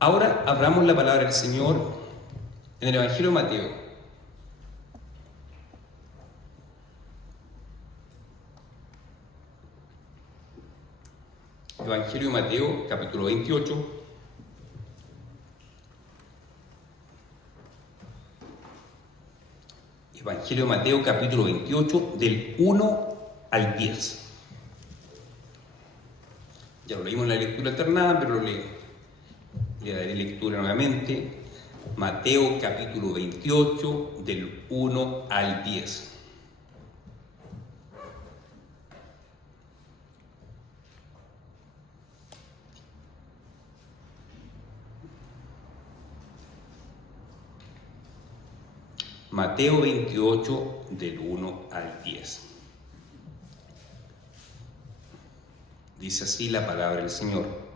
Ahora abramos la palabra del Señor en el Evangelio de Mateo. Evangelio de Mateo, capítulo 28. Evangelio de Mateo, capítulo 28, del 1 al 10. Ya lo leímos en la lectura alternada, pero le daré lectura nuevamente. Mateo, capítulo 28, del 1 al 10. Mateo 28, del 1 al 10. Dice así la palabra del Señor.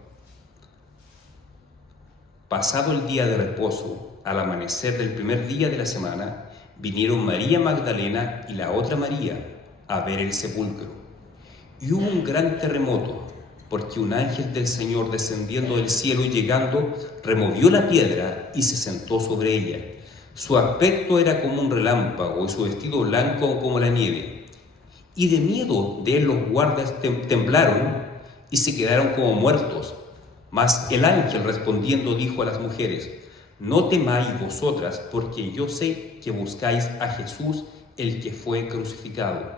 Pasado el día de reposo, al amanecer del primer día de la semana, vinieron María Magdalena y la otra María a ver el sepulcro. Y hubo un gran terremoto, porque un ángel del Señor descendiendo del cielo y llegando, removió la piedra y se sentó sobre ella. Su aspecto era como un relámpago y su vestido blanco como la nieve. Y de miedo de él los guardas temblaron y se quedaron como muertos. Mas el ángel respondiendo dijo a las mujeres: no temáis vosotras, porque yo sé que buscáis a Jesús, el que fue crucificado.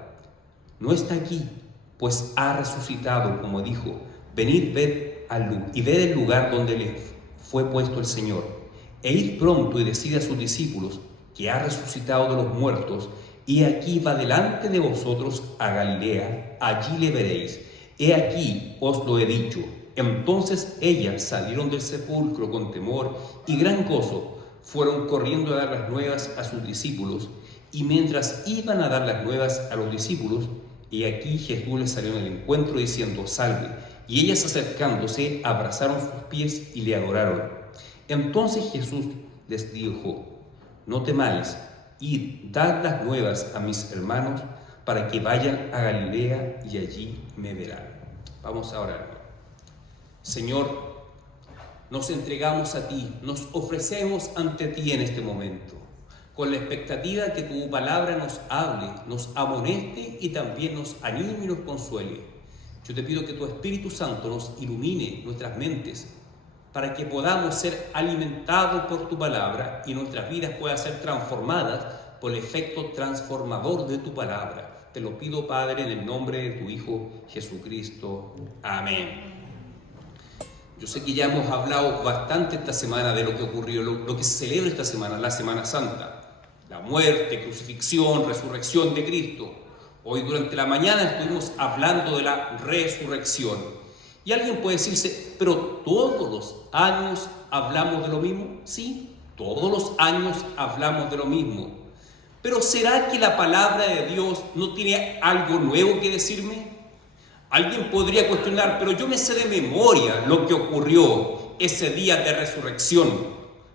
No está aquí, pues ha resucitado, como dijo. Venid y ved el lugar donde le fue puesto el Señor. E id pronto y decid a sus discípulos que ha resucitado de los muertos, y aquí va delante de vosotros a Galilea, allí le veréis. He aquí os lo he dicho. Entonces ellas salieron del sepulcro con temor y gran gozo, fueron corriendo a dar las nuevas a sus discípulos, y mientras iban a dar las nuevas a los discípulos, y aquí Jesús les salió en el encuentro diciendo: salve. Y ellas acercándose abrazaron sus pies y le adoraron. Entonces Jesús les dijo: no temáis, id, dad las nuevas a mis hermanos para que vayan a Galilea y allí me verán. Vamos a orar. Señor, nos entregamos a ti, nos ofrecemos ante ti en este momento, con la expectativa que tu palabra nos hable, nos amoneste y también nos anime y nos consuele. Yo te pido que tu Espíritu Santo nos ilumine nuestras mentes, para que podamos ser alimentados por tu palabra y nuestras vidas puedan ser transformadas por el efecto transformador de tu palabra. Te lo pido, Padre, en el nombre de tu Hijo Jesucristo. Amén. Yo sé que ya hemos hablado bastante esta semana de lo que ocurrió, lo que se celebra esta semana, la Semana Santa. La muerte, crucifixión, resurrección de Cristo. Hoy durante la mañana estuvimos hablando de la resurrección. Y alguien puede decirse: pero todos los años hablamos de lo mismo. Sí, todos los años hablamos de lo mismo. Pero ¿será que la palabra de Dios no tiene algo nuevo que decirme? Alguien podría cuestionar: pero yo me sé de memoria lo que ocurrió ese día de resurrección.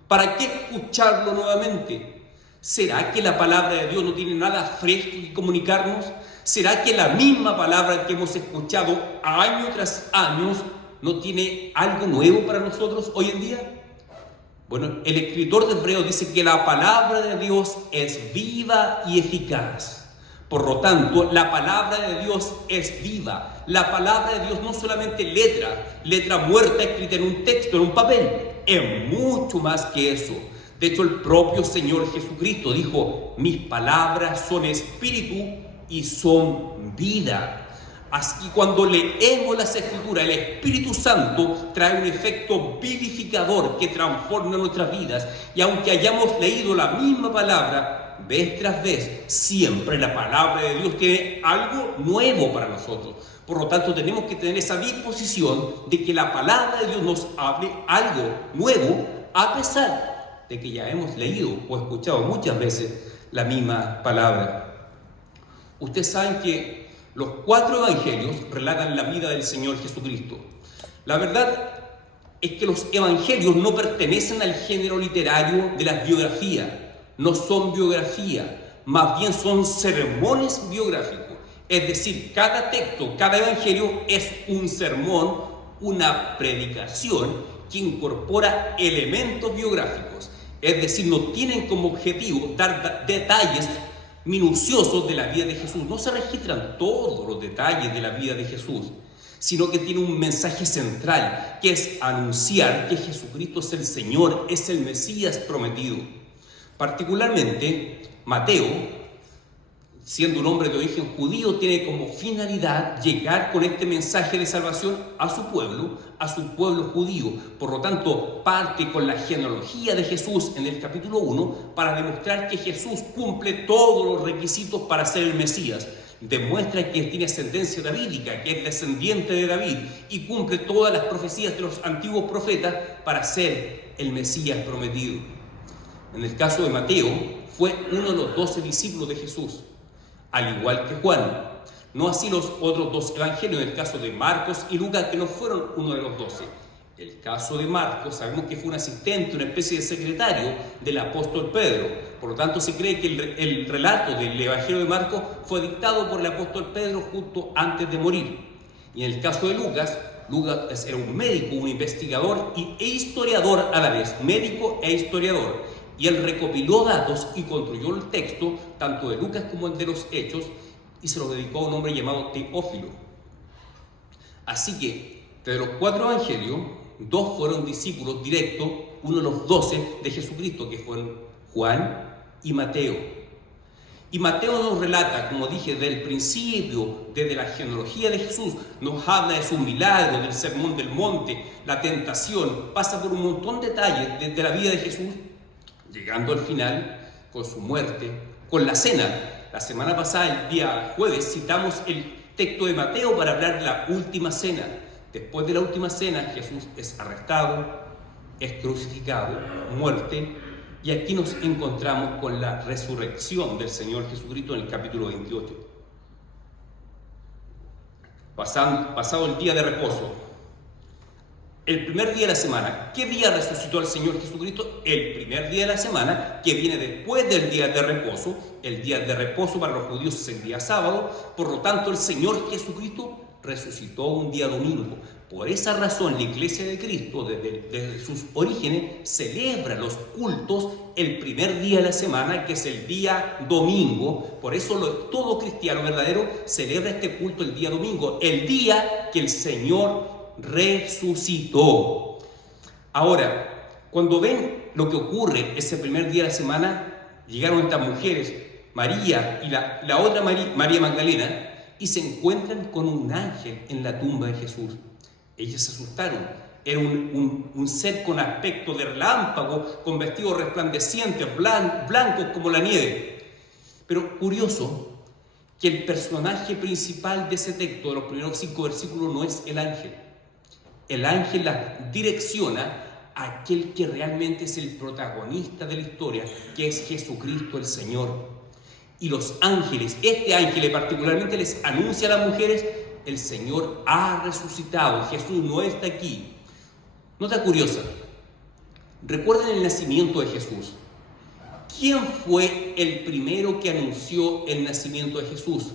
¿Para qué escucharlo nuevamente? ¿Será que la palabra de Dios no tiene nada fresco que comunicarnos? ¿Será que la misma palabra que hemos escuchado año tras año no tiene algo nuevo para nosotros hoy en día? Bueno, el escritor de Hebreos dice que la palabra de Dios es viva y eficaz. Por lo tanto, la palabra de Dios es viva. La palabra de Dios no solamente letra muerta escrita en un texto, en un papel, es mucho más que eso. De hecho, el propio Señor Jesucristo dijo: mis palabras son espíritu y son vida. Así que cuando leemos las Escrituras, el Espíritu Santo trae un efecto vivificador que transforma nuestras vidas. Y aunque hayamos leído la misma palabra vez tras vez, siempre la palabra de Dios tiene algo nuevo para nosotros. Por lo tanto, tenemos que tener esa disposición de que la palabra de Dios nos hable algo nuevo, a pesar de que ya hemos leído o escuchado muchas veces la misma palabra. Ustedes saben que los 4 evangelios relatan la vida del Señor Jesucristo. La verdad es que los evangelios no pertenecen al género literario de las biografías, no son biografía, más bien son sermones biográficos. Es decir, cada texto, cada evangelio es un sermón, una predicación que incorpora elementos biográficos, es decir, no tienen como objetivo dar detalles minuciosos de la vida de Jesús. No se registran todos los detalles de la vida de Jesús, sino que tiene un mensaje central, que es anunciar que Jesucristo es el Señor, es el Mesías prometido. Particularmente, Mateo, siendo un hombre de origen judío, tiene como finalidad llegar con este mensaje de salvación a su pueblo judío. Por lo tanto, parte con la genealogía de Jesús en el capítulo 1 para demostrar que Jesús cumple todos los requisitos para ser el Mesías. Demuestra que tiene ascendencia davídica, que es descendiente de David y cumple todas las profecías de los antiguos profetas para ser el Mesías prometido. En el caso de Mateo, fue uno de los 12 discípulos de Jesús, al igual que Juan. No así los otros dos evangelios, en el caso de Marcos y Lucas, que no fueron uno de los 12. El caso de Marcos, sabemos que fue un asistente, una especie de secretario del apóstol Pedro. Por lo tanto, se cree que el relato del evangelio de Marcos fue dictado por el apóstol Pedro justo antes de morir. Y en el caso de Lucas, Lucas era un médico, un investigador e historiador a la vez, médico e historiador. Y él recopiló datos y construyó el texto, tanto de Lucas como el de los Hechos, y se lo dedicó a un hombre llamado Teófilo. Así que, de los 4 evangelios, 2 fueron discípulos directos, uno de los 12 de Jesucristo, que fueron Juan y Mateo. Y Mateo nos relata, como dije, desde el principio, desde la genealogía de Jesús, nos habla de sus milagros, del sermón del monte, la tentación, pasa por un montón de detalles desde la vida de Jesús, llegando al final con su muerte, con la cena. La semana pasada, el día jueves, citamos el texto de Mateo para hablar de la última cena. Después de la última cena, Jesús es arrestado, es crucificado, muerte, y aquí nos encontramos con la resurrección del Señor Jesucristo en el capítulo 28. Pasado el día de reposo, el primer día de la semana. ¿Qué día resucitó el Señor Jesucristo? El primer día de la semana, que viene después del día de reposo. El día de reposo para los judíos es el día sábado. Por lo tanto, el Señor Jesucristo resucitó un día domingo. Por esa razón, la Iglesia de Cristo, desde sus orígenes, celebra los cultos el primer día de la semana, que es el día domingo. Por eso todo cristiano verdadero celebra este culto el día domingo, el día que el Señor resucitó. Ahora, cuando ven lo que ocurre ese primer día de la semana, llegaron estas mujeres, María y la otra María Magdalena, y se encuentran con un ángel en la tumba de Jesús. Ellas se asustaron. Era un ser con aspecto de relámpago, con vestidos resplandecientes, blancos como la nieve. Pero curioso que el personaje principal de ese texto, de los primeros 5 versículos, no es el ángel. El ángel la direcciona a aquel que realmente es el protagonista de la historia, que es Jesucristo el Señor. Y los ángeles, este ángel particularmente les anuncia a las mujeres: el Señor ha resucitado, Jesús no está aquí. Nota curiosa, recuerden el nacimiento de Jesús. ¿Quién fue el primero que anunció el nacimiento de Jesús?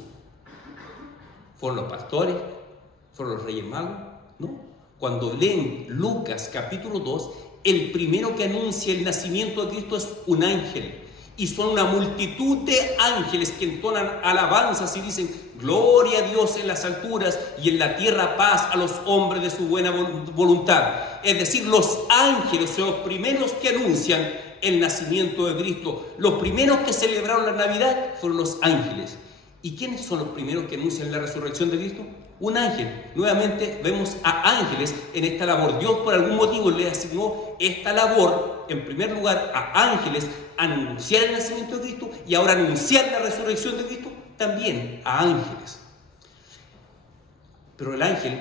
¿Fueron los pastores? ¿Fueron los reyes magos? No. Cuando leen Lucas capítulo 2, el primero que anuncia el nacimiento de Cristo es un ángel. Y son una multitud de ángeles que entonan alabanzas y dicen: gloria a Dios en las alturas y en la tierra paz a los hombres de su buena voluntad. Es decir, los ángeles son los primeros que anuncian el nacimiento de Cristo. Los primeros que celebraron la Navidad fueron los ángeles. ¿Y quiénes son los primeros que anuncian la resurrección de Cristo? Un ángel. Nuevamente vemos a ángeles en esta labor. Dios por algún motivo le asignó esta labor, en primer lugar a ángeles, anunciar el nacimiento de Cristo, y ahora anunciar la resurrección de Cristo también a ángeles. Pero el ángel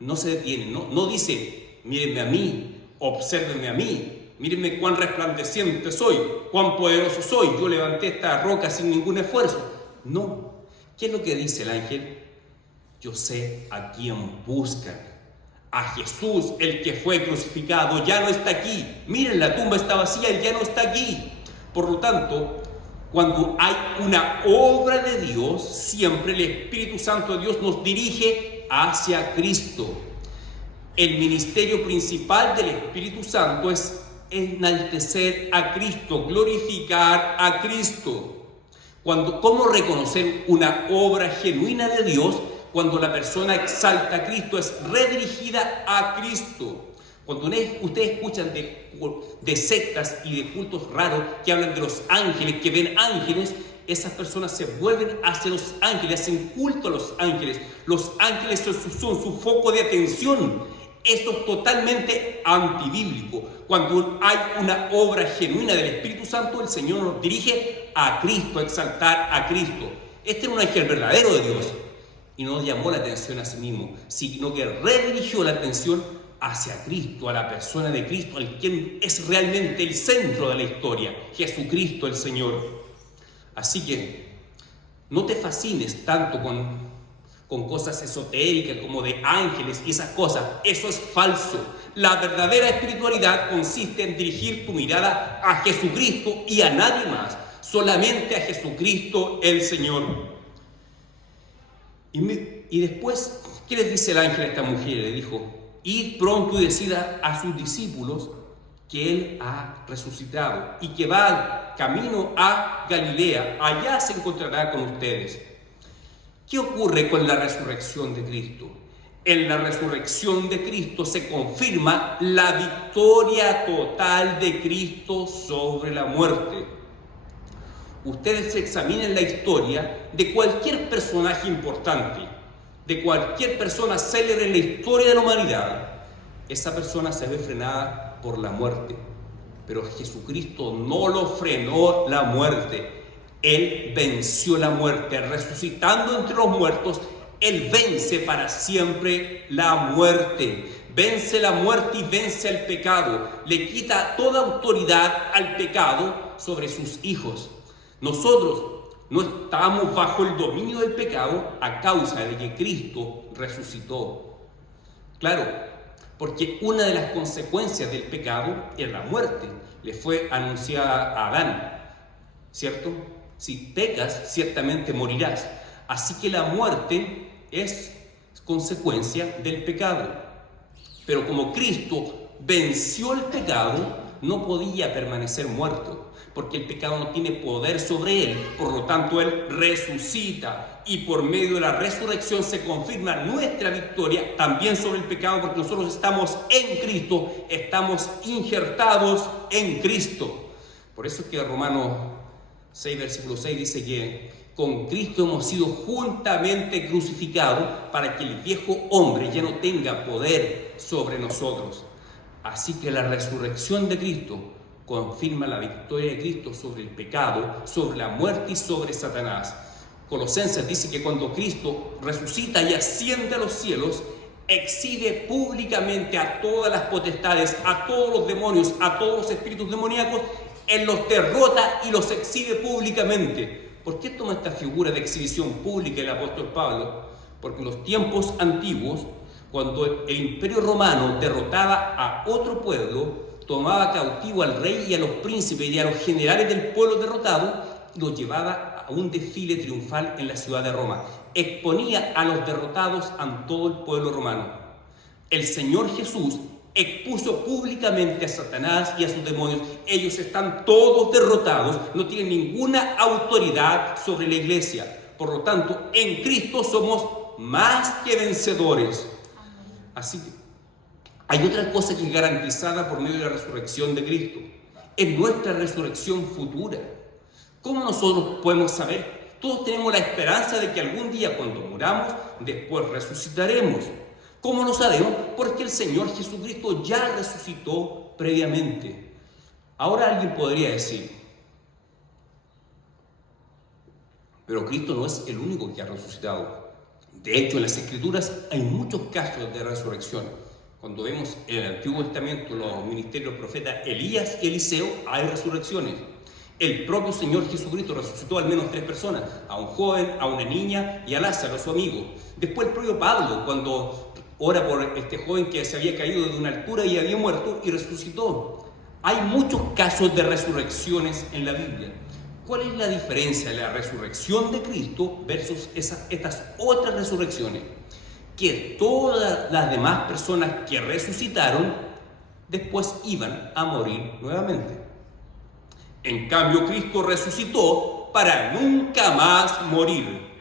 no se detiene, no dice: mírenme a mí, obsérvenme a mí, mírenme cuán resplandeciente soy, cuán poderoso soy, yo levanté esta roca sin ningún esfuerzo. No. ¿Qué es lo que dice el ángel? Yo sé a quién buscan. A Jesús, el que fue crucificado, ya no está aquí. Miren, la tumba está vacía, él ya no está aquí. Por lo tanto, cuando hay una obra de Dios, siempre el Espíritu Santo de Dios nos dirige hacia Cristo. El ministerio principal del Espíritu Santo es enaltecer a Cristo, glorificar a Cristo. ¿Cómo reconocer una obra genuina de Dios? Cuando la persona exalta a Cristo, es redirigida a Cristo. Cuando ustedes escuchan de sectas y de cultos raros que hablan de los ángeles, que ven ángeles, esas personas se vuelven hacia los ángeles, hacen culto a los ángeles. Los ángeles son su foco de atención. Esto es totalmente antibíblico. Cuando hay una obra genuina del Espíritu Santo, el Señor nos dirige a Cristo, a exaltar a Cristo. Este era un ángel verdadero de Dios y no llamó la atención a sí mismo, sino que redirigió la atención hacia Cristo, a la persona de Cristo, al quien es realmente el centro de la historia, Jesucristo el Señor. Así que no te fascines tanto con cosas esotéricas como de ángeles y esas cosas. Eso es falso. La verdadera espiritualidad consiste en dirigir tu mirada a Jesucristo y a nadie más, solamente a Jesucristo el Señor. Y después, ¿qué les dice el ángel a esta mujer? Le dijo: id pronto y decida a sus discípulos que Él ha resucitado y que va camino a Galilea, allá se encontrará con ustedes. ¿Qué ocurre con la resurrección de Cristo? En la resurrección de Cristo se confirma la victoria total de Cristo sobre la muerte. Ustedes examinen la historia de cualquier personaje importante, de cualquier persona célebre en la historia de la humanidad. Esa persona se ve frenada por la muerte, pero Jesucristo no lo frenó la muerte. Él venció la muerte, resucitando entre los muertos. Él vence para siempre la muerte. Vence la muerte y vence el pecado. Le quita toda autoridad al pecado sobre sus hijos. Nosotros no estamos bajo el dominio del pecado a causa de que Cristo resucitó. Claro, porque una de las consecuencias del pecado es la muerte. Le fue anunciada a Adán, ¿cierto? Si pecas, ciertamente morirás. Así que la muerte es consecuencia del pecado. Pero como Cristo venció el pecado, no podía permanecer muerto, porque el pecado no tiene poder sobre él. Por lo tanto, Él resucita y por medio de la resurrección se confirma nuestra victoria también sobre el pecado, porque nosotros estamos en Cristo, estamos injertados en Cristo. Por eso es que Romanos 6, versículo 6 dice que con Cristo hemos sido juntamente crucificados para que el viejo hombre ya no tenga poder sobre nosotros. Así que la resurrección de Cristo confirma la victoria de Cristo sobre el pecado, sobre la muerte y sobre Satanás. Colosenses dice que cuando Cristo resucita y asciende a los cielos, exhibe públicamente a todas las potestades, a todos los demonios, a todos los espíritus demoníacos. Él los derrota y los exhibe públicamente. ¿Por qué toma esta figura de exhibición pública el apóstol Pablo? Porque en los tiempos antiguos, cuando el imperio romano derrotaba a otro pueblo, tomaba cautivo al rey y a los príncipes y a los generales del pueblo derrotado y los llevaba a un desfile triunfal en la ciudad de Roma. Exponía a los derrotados a todo el pueblo romano. El Señor Jesús expuso públicamente a Satanás y a sus demonios. Ellos están todos derrotados, no tienen ninguna autoridad sobre la iglesia. Por lo tanto, en Cristo somos más que vencedores. Así que hay otra cosa que es garantizada por medio de la resurrección de Cristo. Es nuestra resurrección futura. ¿Cómo nosotros podemos saber? Todos tenemos la esperanza de que algún día, cuando muramos, después resucitaremos. ¿Cómo lo sabemos? Porque el Señor Jesucristo ya resucitó previamente. Ahora alguien podría decir: pero Cristo no es el único que ha resucitado. De hecho, en las Escrituras hay muchos casos de resurrección. Cuando vemos en el Antiguo Testamento los ministerios del profeta Elías y Eliseo, hay resurrecciones. El propio Señor Jesucristo resucitó al menos 3 personas: a un joven, a una niña y a Lázaro, su amigo. Después el propio Pablo, cuando ora por este joven que se había caído de una altura y había muerto y resucitó. Hay muchos casos de resurrecciones en la Biblia. ¿Cuál es la diferencia de la resurrección de Cristo versus estas otras resurrecciones? que todas las demás personas que resucitaron después iban a morir nuevamente. En cambio, Cristo resucitó para nunca más morir.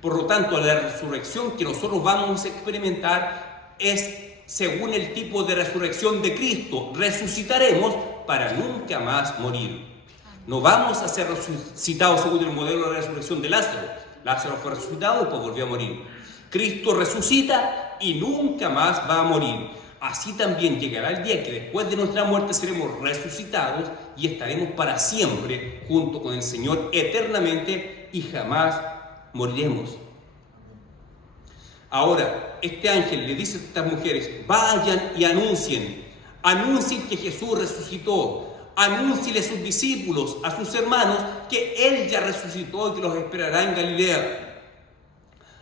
Por lo tanto, la resurrección que nosotros vamos a experimentar es según el tipo de resurrección de Cristo. Resucitaremos para nunca más morir. No vamos a ser resucitados según el modelo de resurrección de Lázaro. Lázaro fue resucitado y pues volvió a morir. Cristo resucita y nunca más va a morir. Así también llegará el día que después de nuestra muerte seremos resucitados y estaremos para siempre junto con el Señor eternamente y jamás moriremos. Ahora, este ángel le dice a estas mujeres: vayan y anuncien que Jesús resucitó, anúncienle a sus discípulos, a sus hermanos, que Él ya resucitó y que los esperará en Galilea.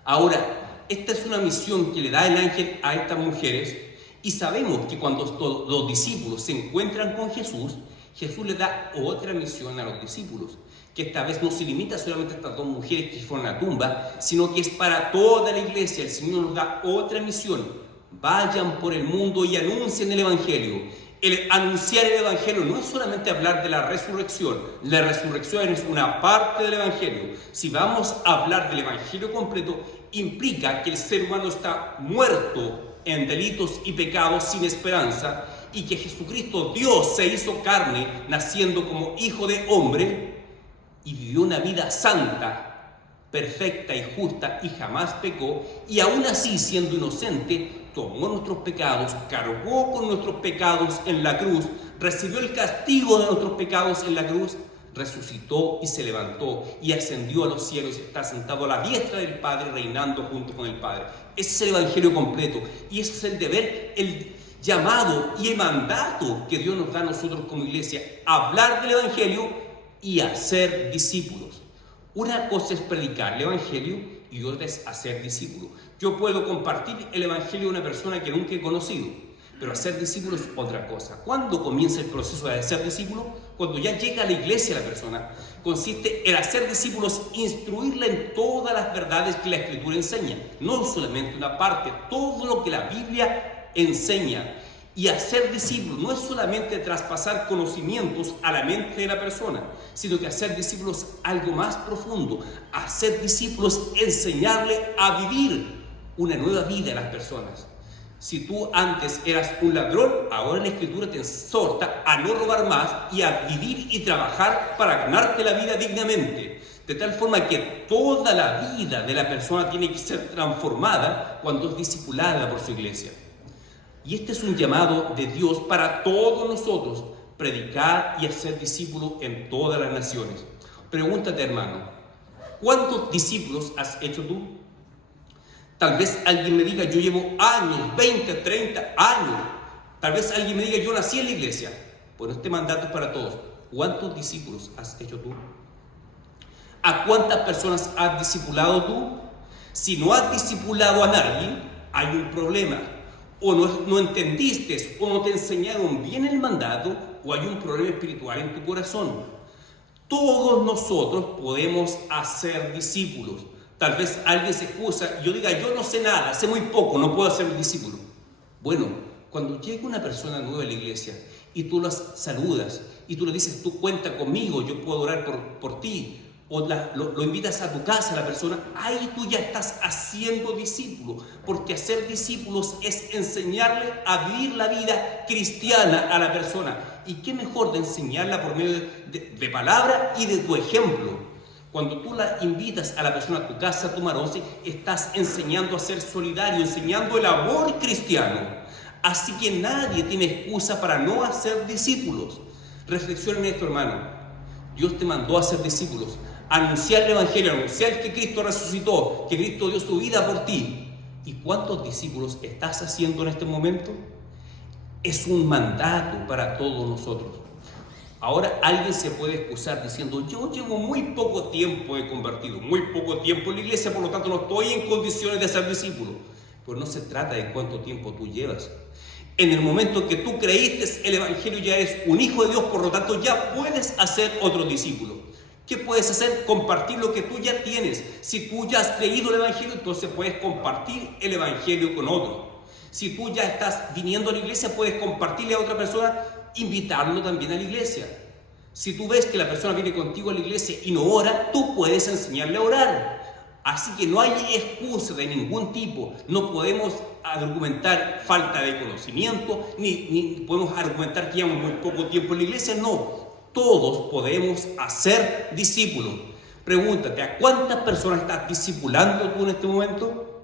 Ahora, esta es una misión que le da el ángel a estas mujeres, y sabemos que cuando los discípulos se encuentran con Jesús, Jesús le da otra misión a los discípulos, que esta vez no se limita solamente a estas dos mujeres que fueron a la tumba, sino que es para toda la iglesia. El Señor nos da otra misión: vayan por el mundo y anuncien el Evangelio. El anunciar el Evangelio no es solamente hablar de la resurrección es una parte del Evangelio. Si vamos a hablar del Evangelio completo, implica que el ser humano está muerto en delitos y pecados sin esperanza, y que Jesucristo, Dios, se hizo carne, naciendo como hijo de hombre, y vivió una vida santa, perfecta y justa, y jamás pecó, y aún así, siendo inocente, tomó nuestros pecados, cargó con nuestros pecados en la cruz, recibió el castigo de nuestros pecados en la cruz, resucitó y se levantó y ascendió a los cielos y está sentado a la diestra del Padre, reinando junto con el Padre. Ese es el Evangelio completo, y ese es el deber, el llamado y el mandato que Dios nos da a nosotros como iglesia: hablar del Evangelio y hacer discípulos. Una cosa es predicar el Evangelio y otra es hacer discípulos. Yo puedo compartir el Evangelio a una persona que nunca he conocido, pero hacer discípulos es otra cosa. ¿Cuándo comienza el proceso de hacer discípulos? Cuando ya llega a la iglesia la persona. Consiste en hacer discípulos, instruirla en todas las verdades que la Escritura enseña, no solamente una parte, todo lo que la Biblia enseña. Y hacer discípulos no es solamente traspasar conocimientos a la mente de la persona, sino que hacer discípulos es algo más profundo. Hacer discípulos es enseñarle a vivir una nueva vida a las personas. Si tú antes eras un ladrón, ahora la Escritura te exhorta a no robar más y a vivir y trabajar para ganarte la vida dignamente. De tal forma que toda la vida de la persona tiene que ser transformada cuando es discipulada por su iglesia. Y este es un llamado de Dios para todos nosotros: predicar y hacer discípulos en todas las naciones. Pregúntate, hermano, ¿cuántos discípulos has hecho tú? Tal vez alguien me diga: yo llevo años, 20, 30 años. Tal vez alguien me diga: yo nací en la iglesia. Bueno, este mandato es para todos. ¿Cuántos discípulos has hecho tú? ¿A cuántas personas has discipulado tú? Si no has discipulado a nadie, hay un problema. O no entendiste, o no te enseñaron bien el mandato, o hay un problema espiritual en tu corazón. Todos nosotros podemos hacer discípulos. Tal vez alguien se excusa, yo diga: yo no sé nada, sé muy poco, no puedo ser un discípulo. Bueno, cuando llega una persona nueva a la iglesia y tú las saludas y tú le dices: tú cuenta conmigo, yo puedo orar por ti, o lo invitas a tu casa a la persona, ahí tú ya estás haciendo discípulos, porque hacer discípulos es enseñarle a vivir la vida cristiana a la persona. Y qué mejor de enseñarla por medio de palabra y de tu ejemplo. Cuando tú la invitas a la persona a tu casa, a tu once, estás enseñando a ser solidario, enseñando el amor cristiano. Así que nadie tiene excusa para no hacer discípulos. Reflexiona en esto, hermano. Dios te mandó a hacer discípulos, anunciar el Evangelio, anunciar que Cristo resucitó, que Cristo dio su vida por ti. ¿Y cuántos discípulos estás haciendo en este momento? Es un mandato para todos nosotros. Ahora alguien se puede excusar diciendo: yo llevo muy poco tiempo de convertido, muy poco tiempo en la iglesia, por lo tanto no estoy en condiciones de ser discípulo. Pero no se trata de cuánto tiempo tú llevas. En el momento que tú creíste el Evangelio, ya eres un hijo de Dios, por lo tanto ya puedes hacer otro discípulo. ¿Qué puedes hacer? Compartir lo que tú ya tienes. Si tú ya has creído el Evangelio, entonces puedes compartir el Evangelio con otro. Si tú ya estás viniendo a la iglesia, puedes compartirle a otra persona, invitarlo también a la iglesia. Si tú ves que la persona viene contigo a la iglesia y no ora, tú puedes enseñarle a orar. Así que no hay excusa de ningún tipo. No podemos argumentar falta de conocimiento, ni podemos argumentar que llevamos muy poco tiempo en la iglesia. No, todos podemos hacer discípulos. Pregúntate, ¿a cuántas personas estás discipulando tú en este momento?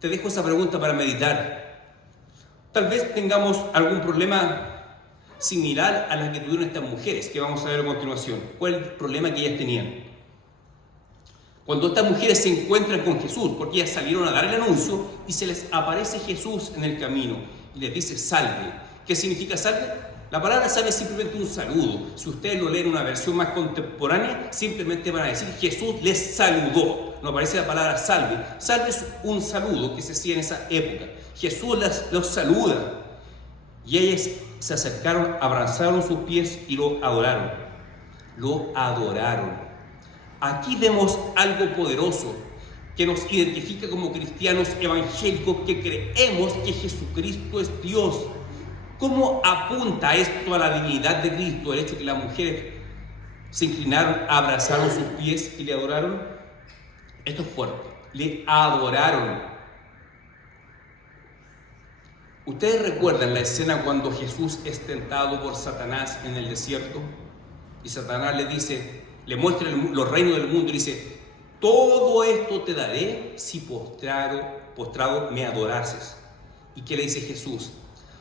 Te dejo esa pregunta para meditar. Tal vez tengamos algún problema similar a la que tuvieron estas mujeres, que vamos a ver a continuación. ¿Cuál es el problema que ellas tenían? Cuando estas mujeres se encuentran con Jesús, porque ellas salieron a dar el anuncio, y se les aparece Jesús en el camino, y les dice salve. ¿Qué significa salve? La palabra salve es simplemente un saludo. Si ustedes lo leen en una versión más contemporánea, simplemente van a decir Jesús les saludó. No aparece la palabra salve. Salve es un saludo que se hacía en esa época. Jesús los saluda. Y ellas se acercaron, abrazaron sus pies y lo adoraron. Lo adoraron. Aquí vemos algo poderoso que nos identifica como cristianos evangélicos que creemos que Jesucristo es Dios. ¿Cómo apunta esto a la divinidad de Cristo? El hecho de que las mujeres se inclinaron, abrazaron sus pies y le adoraron. Esto es fuerte. Le adoraron. ¿Ustedes recuerdan la escena cuando Jesús es tentado por Satanás en el desierto? Y Satanás le dice, le muestra los reinos del mundo y dice, todo esto te daré si postrado me adorases. ¿Y qué le dice Jesús?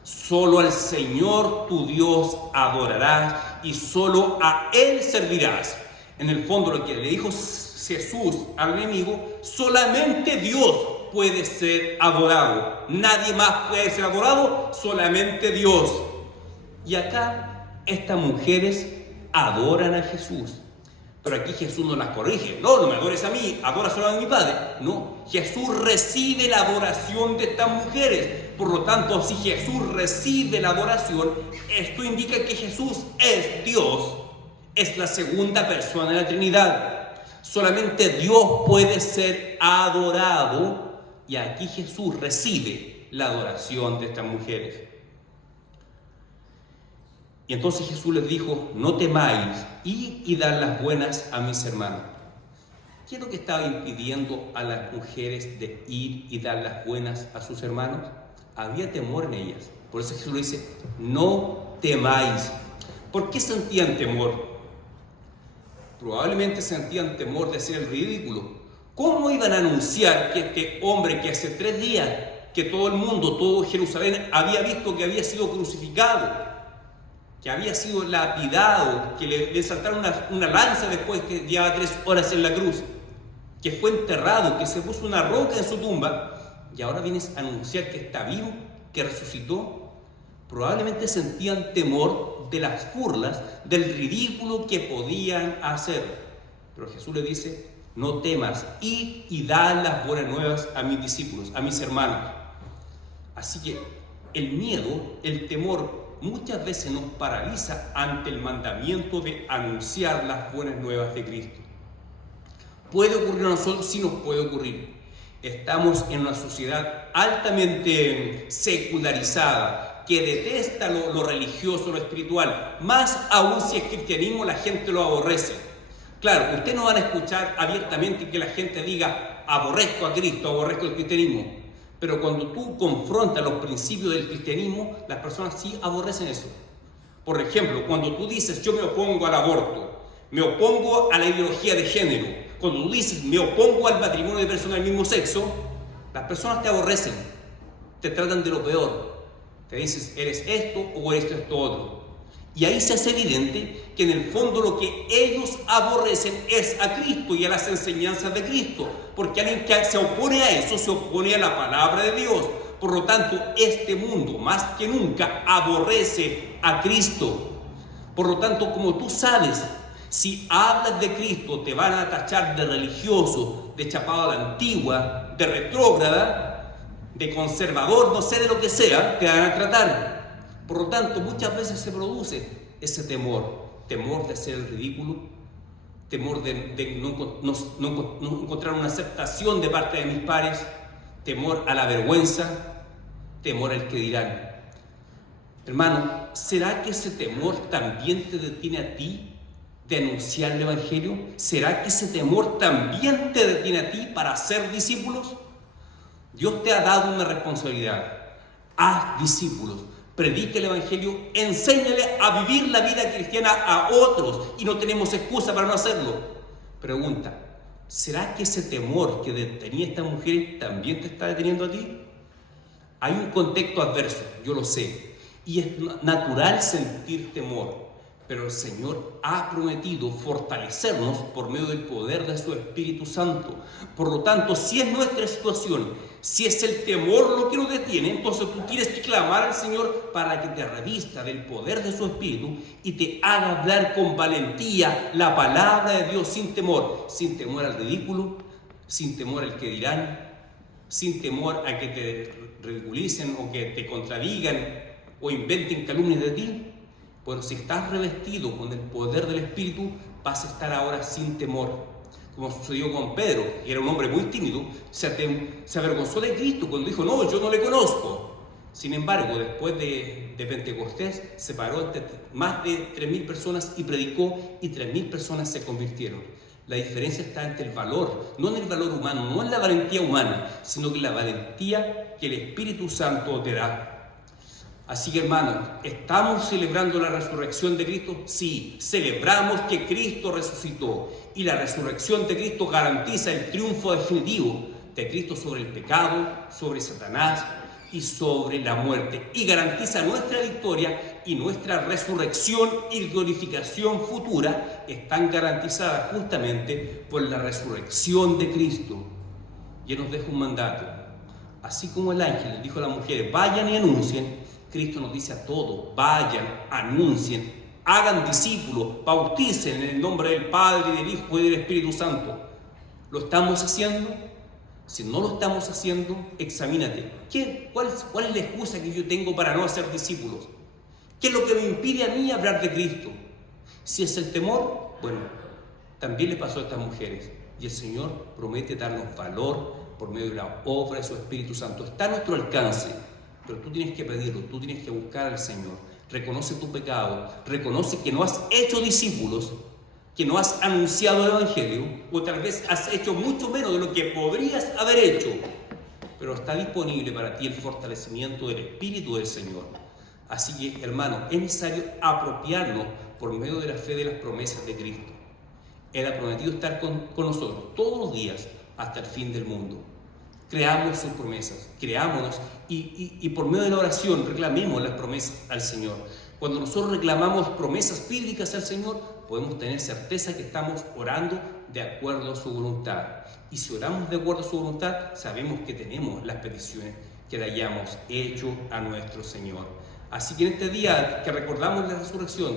Solo al Señor tu Dios adorarás y solo a Él servirás. En el fondo lo que le dijo Jesús al enemigo, solamente Dios puede ser adorado. Nadie más puede ser adorado, solamente Dios. Y acá estas mujeres adoran a Jesús. Pero aquí Jesús no las corrige. No me adores a mí, adora solo a mi Padre. No, Jesús recibe la adoración de estas mujeres. Por lo tanto, si Jesús recibe la adoración, esto indica que Jesús es Dios. Es la segunda persona de la Trinidad. Solamente Dios puede ser adorado. Y aquí Jesús recibe la adoración de estas mujeres. Y entonces Jesús les dijo, no temáis, id y dad las buenas a mis hermanos. ¿Qué es lo que estaba impidiendo a las mujeres de ir y dar las buenas a sus hermanos? Había temor en ellas. Por eso Jesús le dice, no temáis. ¿Por qué sentían temor? Probablemente sentían temor de hacer el ridículo. ¿Cómo iban a anunciar que este hombre que hace 3 días, que todo el mundo, todo Jerusalén, había visto que había sido crucificado, que había sido lapidado, que le saltaron una lanza después que llevaba 3 horas en la cruz, que fue enterrado, que se puso una roca en su tumba, y ahora vienes a anunciar que está vivo, que resucitó? Probablemente sentían temor de las burlas, del ridículo que podían hacer. Pero Jesús le dice, no temas, id y dad las buenas nuevas a mis discípulos, a mis hermanos. Así que el miedo, el temor, muchas veces nos paraliza ante el mandamiento de anunciar las buenas nuevas de Cristo. ¿Puede ocurrir a nosotros? Sí nos puede ocurrir. Estamos en una sociedad altamente secularizada, que detesta lo religioso, lo espiritual. Más aún si es cristianismo, la gente lo aborrece. Claro, ustedes no van a escuchar abiertamente que la gente diga, aborrezco a Cristo, aborrezco el cristianismo. Pero cuando tú confrontas los principios del cristianismo, las personas sí aborrecen eso. Por ejemplo, cuando tú dices, yo me opongo al aborto, me opongo a la ideología de género, cuando tú dices, me opongo al matrimonio de personas del mismo sexo, las personas te aborrecen, te tratan de lo peor. Te dices, eres esto o esto otro. Y ahí se hace evidente que en el fondo lo que ellos aborrecen es a Cristo y a las enseñanzas de Cristo. Porque alguien que se opone a eso, se opone a la palabra de Dios. Por lo tanto, este mundo, más que nunca, aborrece a Cristo. Por lo tanto, como tú sabes, si hablas de Cristo, te van a tachar de religioso, de chapado a la antigua, de retrógrada, de conservador, no sé de lo que sea, te van a tratar. Por lo tanto, muchas veces se produce ese temor de hacer el ridículo, temor de no encontrar una aceptación de parte de mis pares, temor a la vergüenza, temor al que dirán. Hermano, ¿será que ese temor también te detiene a ti de anunciar el Evangelio? ¿Será que ese temor también te detiene a ti para ser discípulos? Dios te ha dado una responsabilidad. Haz discípulos, predica el Evangelio, enséñale a vivir la vida cristiana a otros y no tenemos excusa para no hacerlo. Pregunta, ¿será que ese temor que detenía a estas mujeres también te está deteniendo a ti? Hay un contexto adverso, yo lo sé, y es natural sentir temor, pero el Señor ha prometido fortalecernos por medio del poder de su Espíritu Santo. Por lo tanto, si es nuestra situación, si es el temor lo que nos detiene, entonces tú tienes que clamar al Señor para que te revista del poder de su Espíritu y te haga hablar con valentía la palabra de Dios sin temor al ridículo, sin temor al que dirán, sin temor a que te ridiculicen o que te contradigan o inventen calumnias de ti. Pero si estás revestido con el poder del Espíritu, vas a estar ahora sin temor. Como sucedió con Pedro, que era un hombre muy tímido, se avergonzó de Cristo cuando dijo, no, yo no le conozco. Sin embargo, después de Pentecostés, se paró ante más de 3.000 personas y predicó, y 3.000 personas se convirtieron. La diferencia está entre el valor, no en el valor humano, no en la valentía humana, sino que la valentía que el Espíritu Santo te da. Así que, hermanos, ¿estamos celebrando la resurrección de Cristo? Sí, celebramos que Cristo resucitó, y la resurrección de Cristo garantiza el triunfo definitivo de Cristo sobre el pecado, sobre Satanás y sobre la muerte, y garantiza nuestra victoria, y nuestra resurrección y glorificación futura están garantizadas justamente por la resurrección de Cristo. Y Él nos deja un mandato. Así como el ángel dijo a las mujeres, vayan y anuncien, Cristo nos dice a todos, vayan, anuncien, hagan discípulos, bauticen en el nombre del Padre, y del Hijo y del Espíritu Santo. ¿Lo estamos haciendo? Si no lo estamos haciendo, examínate. ¿Cuál es la excusa que yo tengo para no hacer discípulos? ¿Qué es lo que me impide a mí hablar de Cristo? Si es el temor, bueno, también le pasó a estas mujeres. Y el Señor promete darnos valor por medio de la obra de su Espíritu Santo. Está a nuestro alcance, pero tú tienes que pedirlo, tú tienes que buscar al Señor. Reconoce tu pecado, reconoce que no has hecho discípulos, que no has anunciado el Evangelio, o tal vez has hecho mucho menos de lo que podrías haber hecho, pero está disponible para ti el fortalecimiento del Espíritu del Señor. Así que, hermano, es necesario apropiarnos por medio de la fe de las promesas de Cristo. Él ha prometido estar con nosotros todos los días hasta el fin del mundo. Creamos sus promesas, creámonos y por medio de la oración reclamemos las promesas al Señor. Cuando nosotros reclamamos promesas bíblicas al Señor, podemos tener certeza que estamos orando de acuerdo a su voluntad. Y si oramos de acuerdo a su voluntad, sabemos que tenemos las peticiones que le hayamos hecho a nuestro Señor. Así que en este día que recordamos la resurrección,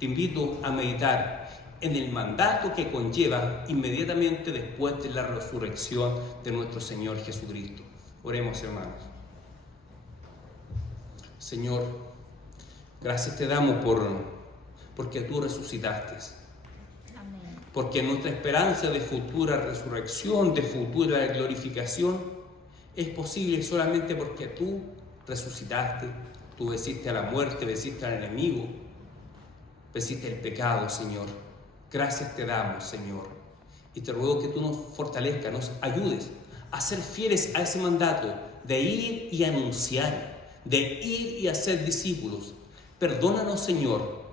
te invito a meditar en el mandato que conlleva inmediatamente después de la resurrección de nuestro Señor Jesucristo. Oremos, hermanos. Señor, gracias te damos porque tú resucitaste. Amén. Porque nuestra esperanza de futura resurrección, de futura glorificación, es posible solamente porque tú resucitaste, tú venciste a la muerte, venciste al enemigo, venciste el pecado, Señor. Gracias te damos, Señor, y te ruego que tú nos fortalezcas, nos ayudes a ser fieles a ese mandato de ir y anunciar, de ir y hacer discípulos. Perdónanos, Señor,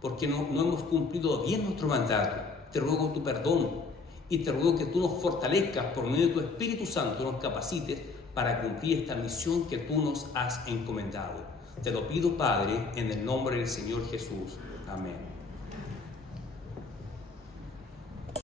porque no hemos cumplido bien nuestro mandato. Te ruego tu perdón y te ruego que tú nos fortalezcas por medio de tu Espíritu Santo, nos capacites para cumplir esta misión que tú nos has encomendado. Te lo pido, Padre, en el nombre del Señor Jesús. Amén.